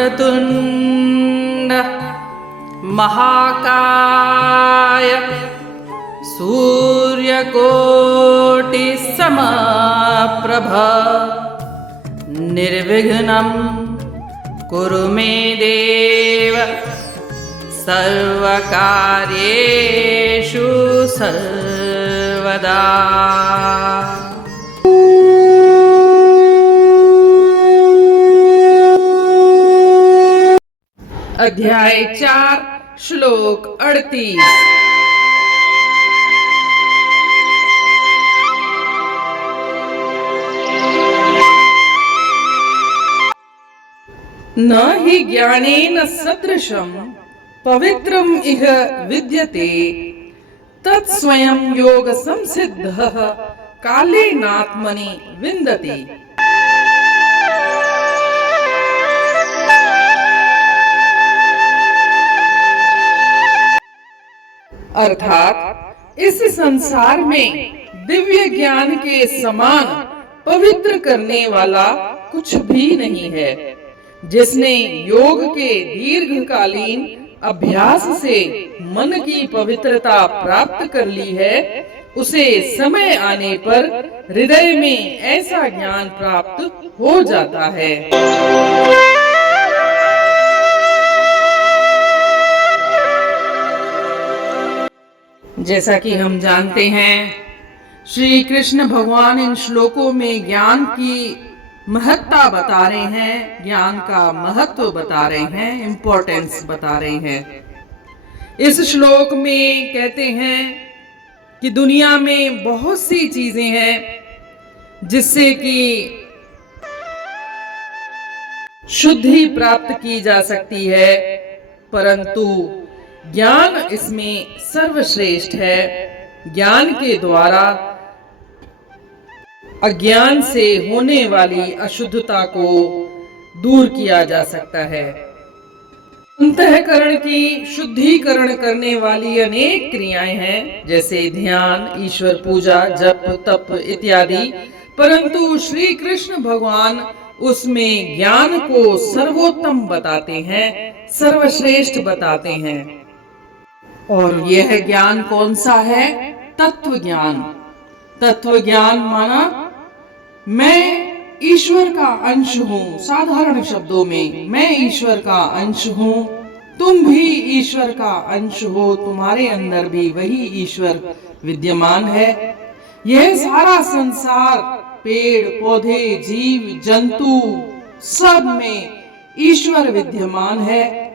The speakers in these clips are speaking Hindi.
वक्रतुण्ड महाकाय सूर्यकोटि समप्रभ निर्विघ्नं कुरु मे देव सर्वकार्येषु सर्वदा। अध्याय 4 श्लोक 38। न हि ज्ञानेन सदृशं पवित्रम् इह विद्यते तत् स्वयं योग संसिद्धः कालेनात्मनि विन्दति। अर्थात इस संसार में दिव्य ज्ञान के समान पवित्र करने वाला कुछ भी नहीं है। जिसने योग के दीर्घकालीन अभ्यास से मन की पवित्रता प्राप्त कर ली है, उसे समय आने पर हृदय में ऐसा ज्ञान प्राप्त हो जाता है। जैसा कि हम जानते हैं, श्री कृष्ण भगवान इन श्लोकों में ज्ञान की महत्ता बता रहे हैं, ज्ञान का महत्व बता रहे हैं, इम्पोर्टेंस बता रहे हैं। इस श्लोक में कहते हैं कि दुनिया में बहुत सी चीजें हैं जिससे कि शुद्धि प्राप्त की जा सकती है, परंतु ज्ञान इसमें सर्वश्रेष्ठ है। ज्ञान के द्वारा अज्ञान से होने वाली अशुद्धता को दूर किया जा सकता है। अंतःकरण की शुद्धिकरण करने वाली अनेक क्रियाएं हैं, जैसे ध्यान, ईश्वर पूजा, जप, तप इत्यादि, परंतु श्री कृष्ण भगवान उसमें ज्ञान को सर्वोत्तम बताते हैं, सर्वश्रेष्ठ बताते हैं। और यह ज्ञान कौन सा है? तत्व ज्ञान। तत्व ज्ञान माना मैं ईश्वर का अंश हूँ। साधारण शब्दों में मैं ईश्वर का अंश हूँ, तुम भी ईश्वर का अंश हो, तुम्हारे अंदर भी वही ईश्वर विद्यमान है। यह सारा संसार, पेड़ पौधे, जीव जंतु, सब में ईश्वर विद्यमान है।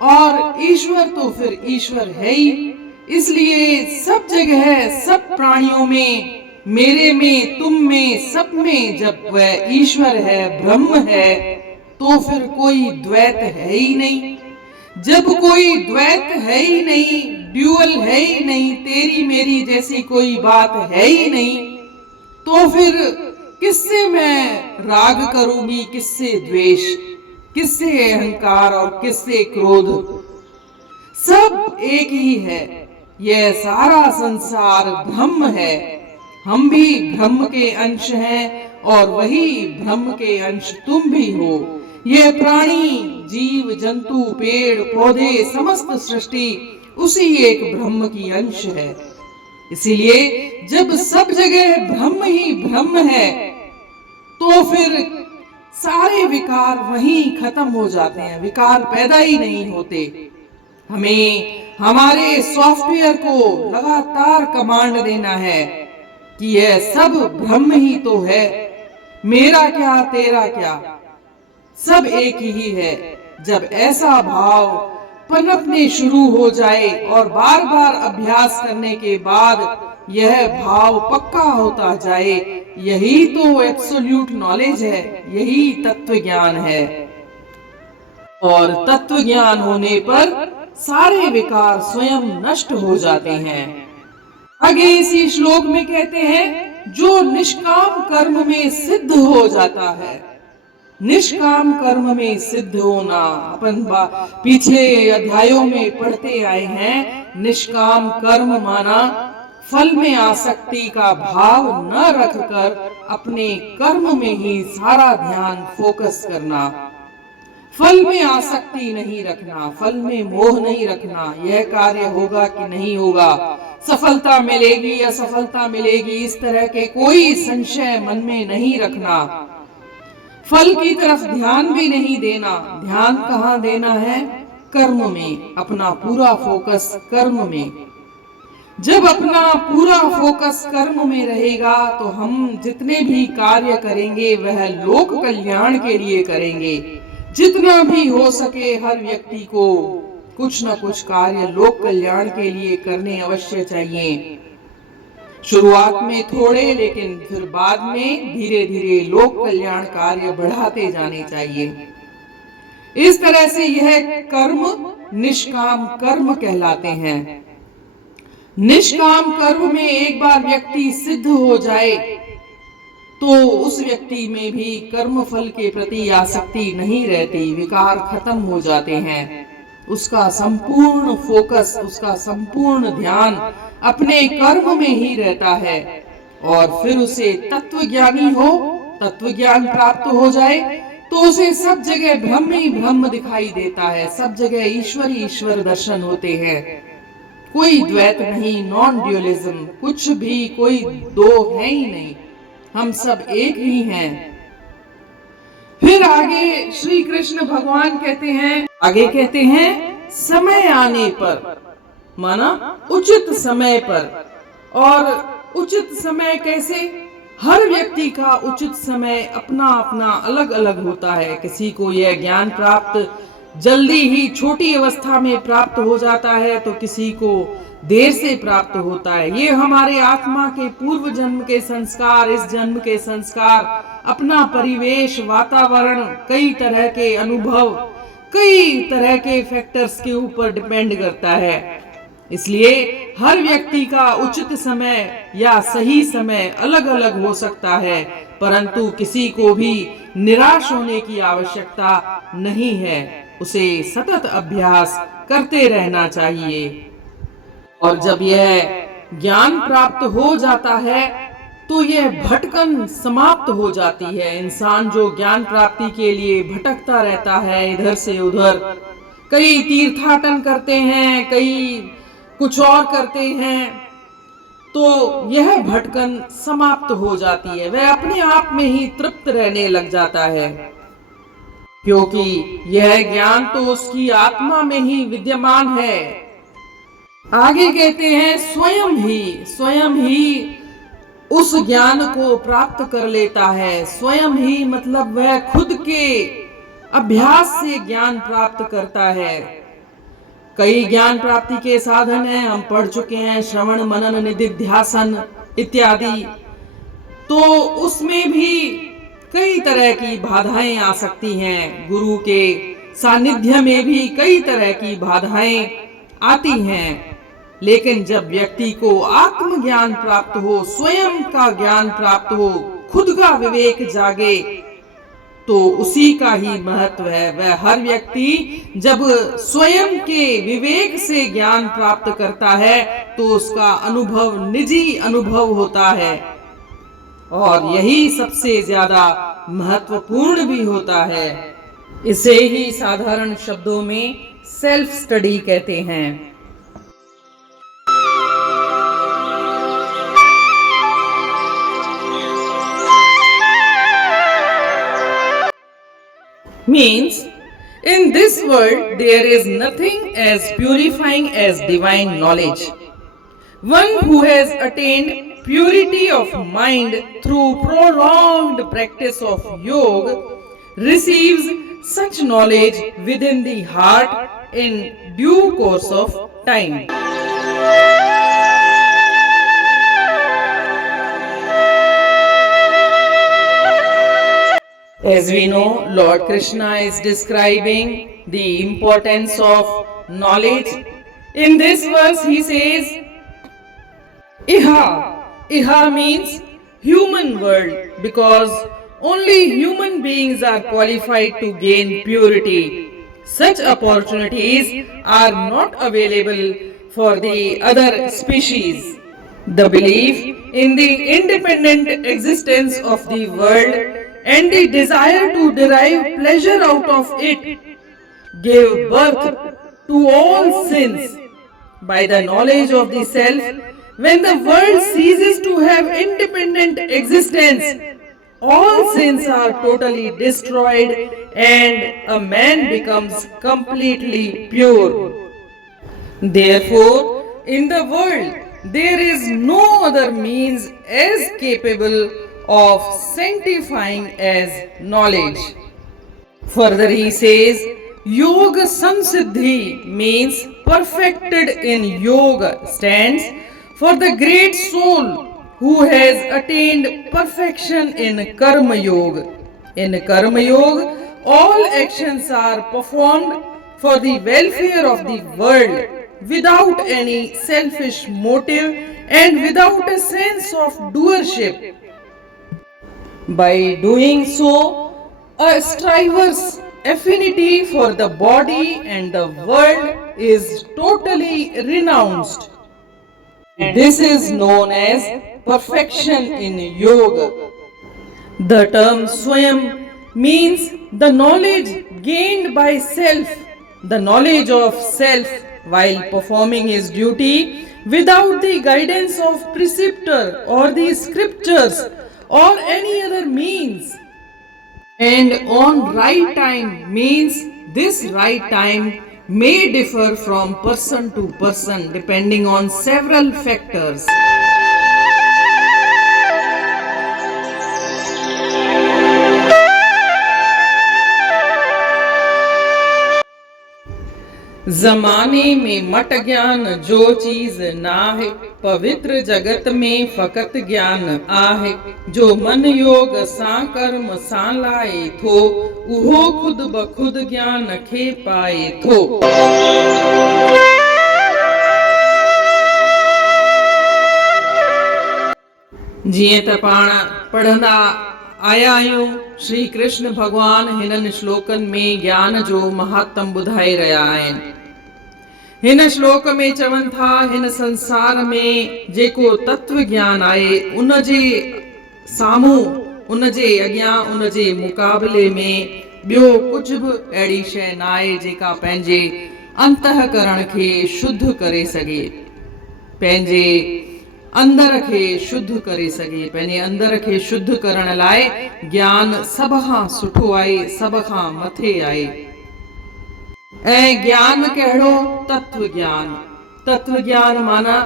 और ईश्वर तो फिर ईश्वर है ही, इसलिए सब जगह, सब प्राणियों में, मेरे में, तुम में, सब में जब वह ईश्वर है, ब्रह्म है, तो फिर कोई द्वैत है ही नहीं। जब कोई द्वैत है ही नहीं, ड्यूअल है ही नहीं, तेरी मेरी जैसी कोई बात है ही नहीं, तो फिर किससे मैं राग करूंगी, किससे द्वेष, किससे अहंकार और किससे क्रोध? सब एक ही है। यह सारा संसार ब्रह्म है। हम भी ब्रह्म के अंश हैं और वही ब्रह्म के अंश तुम भी हो। यह प्राणी, जीव जंतु, पेड़ पौधे, समस्त सृष्टि उसी एक ब्रह्म की अंश है। इसीलिए जब सब जगह ब्रह्म ही ब्रह्म है, तो फिर सारे विकार वहीं खत्म हो जाते हैं, विकार पैदा ही नहीं होते। हमें हमारे सॉफ्टवेयर को लगातार कमांड देना है कि यह सब ब्रह्म ही तो है, मेरा क्या तेरा क्या, सब एक ही है। जब ऐसा भाव पनपने शुरू हो जाए और बार बार अभ्यास करने के बाद यह भाव पक्का होता जाए, यही तो एब्सोल्यूट नॉलेज है, यही तत्व ज्ञान है। और तत्व ज्ञान होने पर सारे विकार स्वयं नष्ट हो जाते हैं। आगे इसी श्लोक में कहते हैं, जो निष्काम कर्म में सिद्ध हो जाता है। निष्काम कर्म में सिद्ध होना अपन पीछे अध्यायों में पढ़ते आए हैं। निष्काम कर्म माना फल में आसक्ति का भाव न रखकर अपने कर्म में ही सारा ध्यान फोकस करना। फल में आसक्ति नहीं रखना, फल में मोह नहीं रखना, यह कार्य होगा कि नहीं होगा, सफलता मिलेगी या असफलता मिलेगी, इस तरह के कोई संशय मन में नहीं रखना। फल की तरफ ध्यान भी नहीं देना। ध्यान कहाँ देना है? कर्म में, अपना पूरा फोकस कर्म में। जब अपना पूरा फोकस कर्म में रहेगा तो हम जितने भी कार्य करेंगे वह लोक कल्याण के लिए करेंगे। जितना भी हो सके हर व्यक्ति को कुछ न कुछ कार्य लोक कल्याण के लिए करने अवश्य चाहिए। शुरुआत में थोड़े, लेकिन फिर बाद में धीरे धीरे लोक कल्याण कार्य बढ़ाते जाने चाहिए। इस तरह से यह कर्म निष्काम कर्म कहलाते हैं। निष्काम कर्म में एक बार व्यक्ति सिद्ध हो जाए तो उस व्यक्ति में भी कर्म फल के प्रति आसक्ति नहीं रहती, विकार खत्म हो जाते हैं। उसका संपूर्ण फोकस, उसका संपूर्ण ध्यान अपने कर्म में ही रहता है। और फिर उसे तत्व ज्ञानी हो, तत्व ज्ञान प्राप्त हो जाए तो उसे सब जगह ब्रह्म ही ब्रह्म दिखाई देता है, सब जगह ईश्वर ही ईश्वर दर्शन होते हैं। कोई द्वैत नहीं, नॉन ड्यूअलिज्म, कुछ भी कोई दो है ही नहीं, हम सब एक ही हैं। फिर आगे श्री कृष्ण भगवान कहते हैं, आगे कहते हैं समय आने पर, माना उचित समय पर। और उचित समय कैसे? हर व्यक्ति का उचित समय अपना अपना अलग अलग होता है। किसी को यह ज्ञान प्राप्त जल्दी ही छोटी अवस्था में प्राप्त हो जाता है तो किसी को देर से प्राप्त होता है। ये हमारे आत्मा के पूर्व जन्म के संस्कार, इस जन्म के संस्कार, अपना परिवेश, वातावरण, कई तरह के अनुभव, कई तरह के फैक्टर्स के ऊपर डिपेंड करता है। इसलिए हर व्यक्ति का उचित समय या सही समय अलग अलग हो सकता है, परंतु किसी को भी निराश होने की आवश्यकता नहीं है। उसे सतत अभ्यास करते रहना चाहिए। और जब यह ज्ञान प्राप्त हो जाता है तो यह भटकन समाप्त हो जाती है। इंसान जो ज्ञान प्राप्ति के लिए भटकता रहता है इधर से उधर, कई तीर्थाटन करते हैं, कई कुछ और करते हैं, तो यह भटकन समाप्त हो जाती है। वह अपने आप में ही तृप्त रहने लग जाता है, क्योंकि यह ज्ञान तो उसकी आत्मा में ही विद्यमान है। आगे कहते हैं स्वयं ही उस ज्ञान को प्राप्त कर लेता है। स्वयं ही मतलब वह खुद के अभ्यास से ज्ञान प्राप्त करता है। कई ज्ञान प्राप्ति के साधन हैं, हम पढ़ चुके हैं, श्रवण मनन निधिध्यासन इत्यादि। तो उसमें भी कई तरह की बाधाएं आ सकती हैं। गुरु के सानिध्य में भी कई तरह की बाधाएं आती हैं। लेकिन जब व्यक्ति को आत्मज्ञान प्राप्त हो, स्वयं का ज्ञान प्राप्त हो, खुद का विवेक जागे, तो उसी का ही महत्व है। वह हर व्यक्ति जब स्वयं के विवेक से ज्ञान प्राप्त करता है तो उसका अनुभव निजी अनुभव होता है, और यही सबसे ज्यादा महत्वपूर्ण भी होता है। इसे ही साधारण शब्दों में सेल्फ स्टडी कहते हैं। Means, in this world there is nothing as purifying as divine knowledge. One who has attained purity of mind through prolonged practice of yoga receives such knowledge within the heart in due course of time. As we know, Lord Krishna is describing the importance of knowledge. In this verse he says, Iha. Iha means human world, because only human beings are qualified to gain purity. Such opportunities are not available for the other species. The belief in the independent existence of the world and the desire to derive pleasure out of it gave birth to all sins. By the knowledge of the self, when the world ceases to have independent existence, all sins are totally destroyed and a man becomes completely pure. Therefore, in the world, there is no other means as capable of sanctifying as knowledge. Further, he says, Yoga Samsiddhi means perfected in yoga stands for the great soul who has attained perfection in Karma Yoga. In Karma Yoga, all actions are performed for the welfare of the world without any selfish motive and without a sense of doership. By doing so, a striver's affinity for the body and the world is totally renounced. This is known as perfection in yoga. The term Swayam means the knowledge gained by self, the knowledge of self while performing his duty without the guidance of preceptor or the scriptures or any other means. And on right time means this right time may differ from person to person depending on several factors. जमाने में मट ज्ञान जो चीज ना है, पवित्र जगत में फकत ज्ञान आहे। जो मन योग सा कर्म सा लाए थो, उहो खुद ब खुद ज्ञान खे पाए थो। जीअं त पाण पढ़ंदा आया आहियूं, श्री कृष्ण भगवान हिननि श्लोकनि में ज्ञान जो महात्म ॿुधाए रहिया आहिनि। हिन श्लोक में चवनि था, हिन संसार में जेको तत्व ज्ञान आहे, उन जे साम्हूं, उन जे अॻियां, उन जे मुक़ाबले में ॿियो कुझु बि अहिड़ी शइ न आहे जेका पंहिंजे अंतःकरण खे शुद्ध करे सघे, पंहिंजे अंदर खे शुद्ध करे सघे। पंहिंजे अंदर खे शुद्ध करण लाइ ज्ञान सभ खां सुठो आहे, सभ खां मथे आहे। ऐं ज्ञान कहिड़ो? तत्व ज्ञान। तत्व ज्ञान माना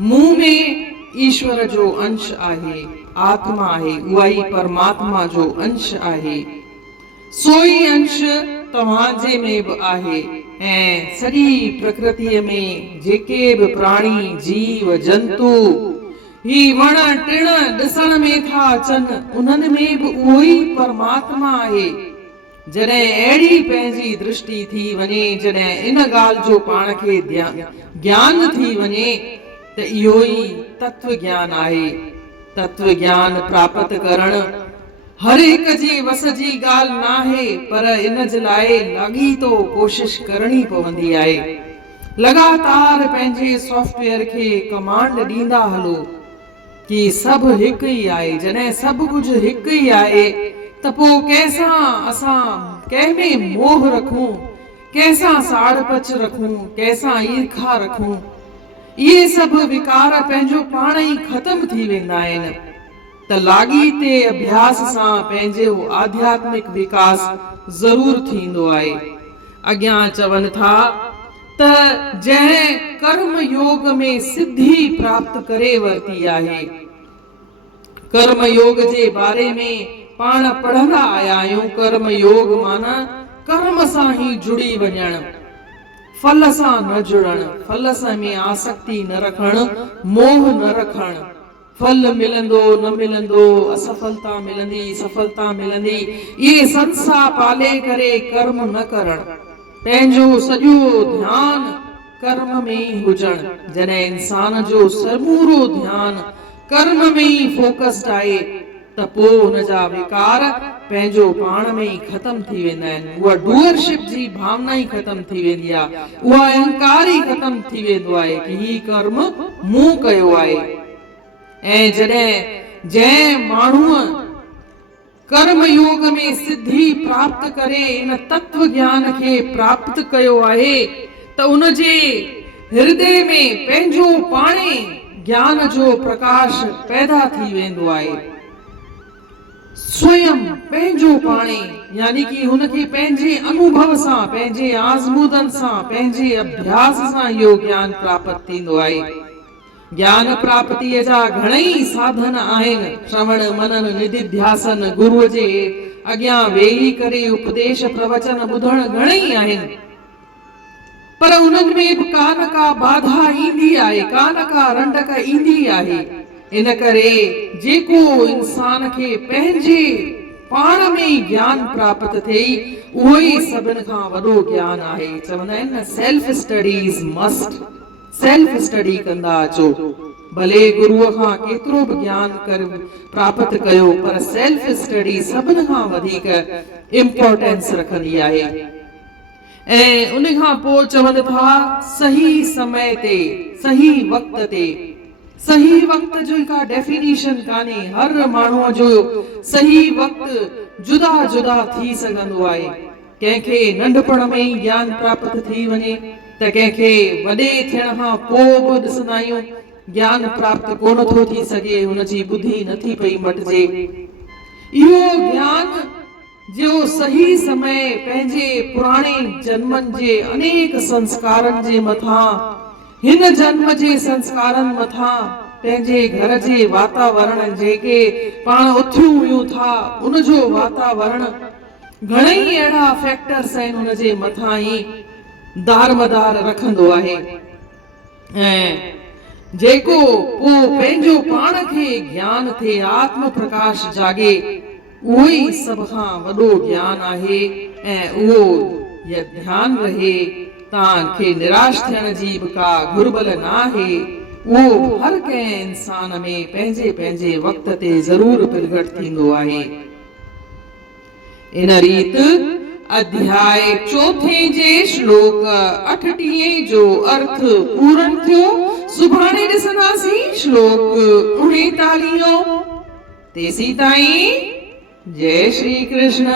मूं में ईश्वर जो अंश आहे, आत्मा आहे, उहा ई परमात्मा जो अंश आहे। सोई अंश तव्हांजे में बि आहे ऐं सॼी प्रकृतिअ में जेके बि प्राणी जीव जंतु ही वण टिण ॾिसण में था अचनि, उन्हनि में बि उहो ई परमात्मा आहे। जॾहिं अहिड़ी पंहिंजी दृष्टि थी वञे, जॾहिं इन ॻाल्हि जो पाण खे ज्ञान थी वञे त इहो ई तत्व ज्ञान आहे। तत्व ज्ञान प्राप्त करणु हर हिक जे वस जी ॻाल्हि न आहे, पर इन जे लाइ लाॻीतो कोशिश करणी पवंदी आहे। लगातार पंहिंजे सॉफ्टवेयर खे कमांड ॾींदा हलो कि सभु हिकु ई आहे। जॾहिं सभु कुझु हिकु ई आहे त पोइ कंहिंसां असां कंहिंमें मोह रखूं, कंहिंसां साड़ पच रखूं, कंहिंसां ईर्खा रखूं। इहे सभु विकार पंहिंजो पाण ई ख़तम थी वेंदा आहिनि। त लाॻीते अभ्यास सां पंहिंजो आध्यात्मिक विकास ज़रूर थींदो आहे। अॻियां चवनि था त जंहिं कर्म योग में सिद्धि प्राप्त करे वरिती आहे, कर्म योग जे बारे में पाण पढ़ंदा आया आहियूं। कर्म योग माना कर्म सां ई जुड़ी वञणु, फल सां न जुड़णु, फल सां में आसक्ति न रखणु, मोह न रखणु। फल मिलंदो न मिलंदो, असफलता मिलंदी सफलता मिलंदी, इहे संसार पाले करे कर्म न करणु। पंहिंजो सॼो ध्यानु कर्म में ई हुजणु। जॾहिं इंसान जो समूरो ध्यानु कर्म में ई फोकस्ड आहे त पोइ हुनजा विकार पंहिंजो पाण में ई ख़तम थी वेंदा आहिनि। उहा डूअरशिप जी भावना ई ख़तम थी वेंदी आहे, उहा अहंकार ई ख़तम थी वेंदो आहे कि ही कर्म मूं कयो आहे। ऐं जॾहिं जंहिं माण्हूअ कर्म योग में सिद्धि प्राप्त करे इन तत्व ज्ञान के प्राप्त कयो आहे त उन जे हृदय में पंहिंजो पाणे ज्ञान जो प्रकाश पैदा थी वेंदो आहे। स्वयं पंहिंजो पाणे यानी कि हुनखे पंहिंजे अनुभव सां, पंहिंजे आज़मूदनि सां, पंहिंजे अभ्यास सां इहो ज्ञान प्राप्त थींदो आहे। ज्ञान प्राप्तिअ जा घणई साधन आहिनि। श्रवण मनन निधिध्यासन, गुरुअ जे अॻियां वेही करे उपदेश प्रवचन ॿुधण घणई आहिनि, पर उन्हनि में बि का न का बाधा ईंदी आहे, का न का रंडक ईंदी आहे। इन करे जेको इंसान खे पंहिंजे पाण में ज्ञान प्राप्त थिए उहो ई सभिनि खां वॾो ज्ञान आहे। चवंदा आहिनि न, self study is must. Self study कंदा अचो, भले गुरुअ खां केतिरो बि ज्ञान प्राप्त कयो, पर सेल्फ स्टडी सभिनि खां वधीक इम्पोर्टेंस रखंदी आहे। ऐं उन खां पोइ चवनि था सही समय ते, सही वक्त ते। सही वक्त जो का डेफिनेशन काने, हर माण्हूअ जो सही वक्त जुदा जुदा थी सघंदो आहे। कंहिंखे नंढपण में ई ज्ञान प्राप्त थी वञे त कंहिंखे वॾे थियण खां पोइ बि ॾिसंदा आहियूं ज्ञान प्राप्त कोन थो थी सघे, हुनजी बुद्धि नथी पई मटिजे। इहो ज्ञान जो सही समय पंहिंजे पुराणे जन्मनि जे अनेक संस्कारनि जे मथां, हिन जन्म जे संस्कारनि मथां, पंहिंजे घर जे वातावरण जेके पाण उथियूं हुयूं था उन जो वातावरण, घणई अहिड़ा फैक्टर्स आहिनि उन जे मथां ई दारमदार रखंदो आहे। ऐं जेको उहो पंहिंजो पाण खे ज्ञान थिए, आत्म प्रकाश जागे, उहो ई सभ खां वॾो ज्ञान आहे। ऐं उहो ध्यानु रहे, तव्हांखे निराश थियण जी बि का घुर्बल न आहे। उहो हर कंहिं इंसान में पंहिंजे पंहिंजे वक्त ते ज़रूर प्रगट थींदो आहे। इन रीत अध्याय 4 जे श्लोक 38 जो अर्थ पूर्ण थियो। सुभाणे ॾिसंदासीं श्लोक 39। तेसी ताईं जय श्री कृष्ण।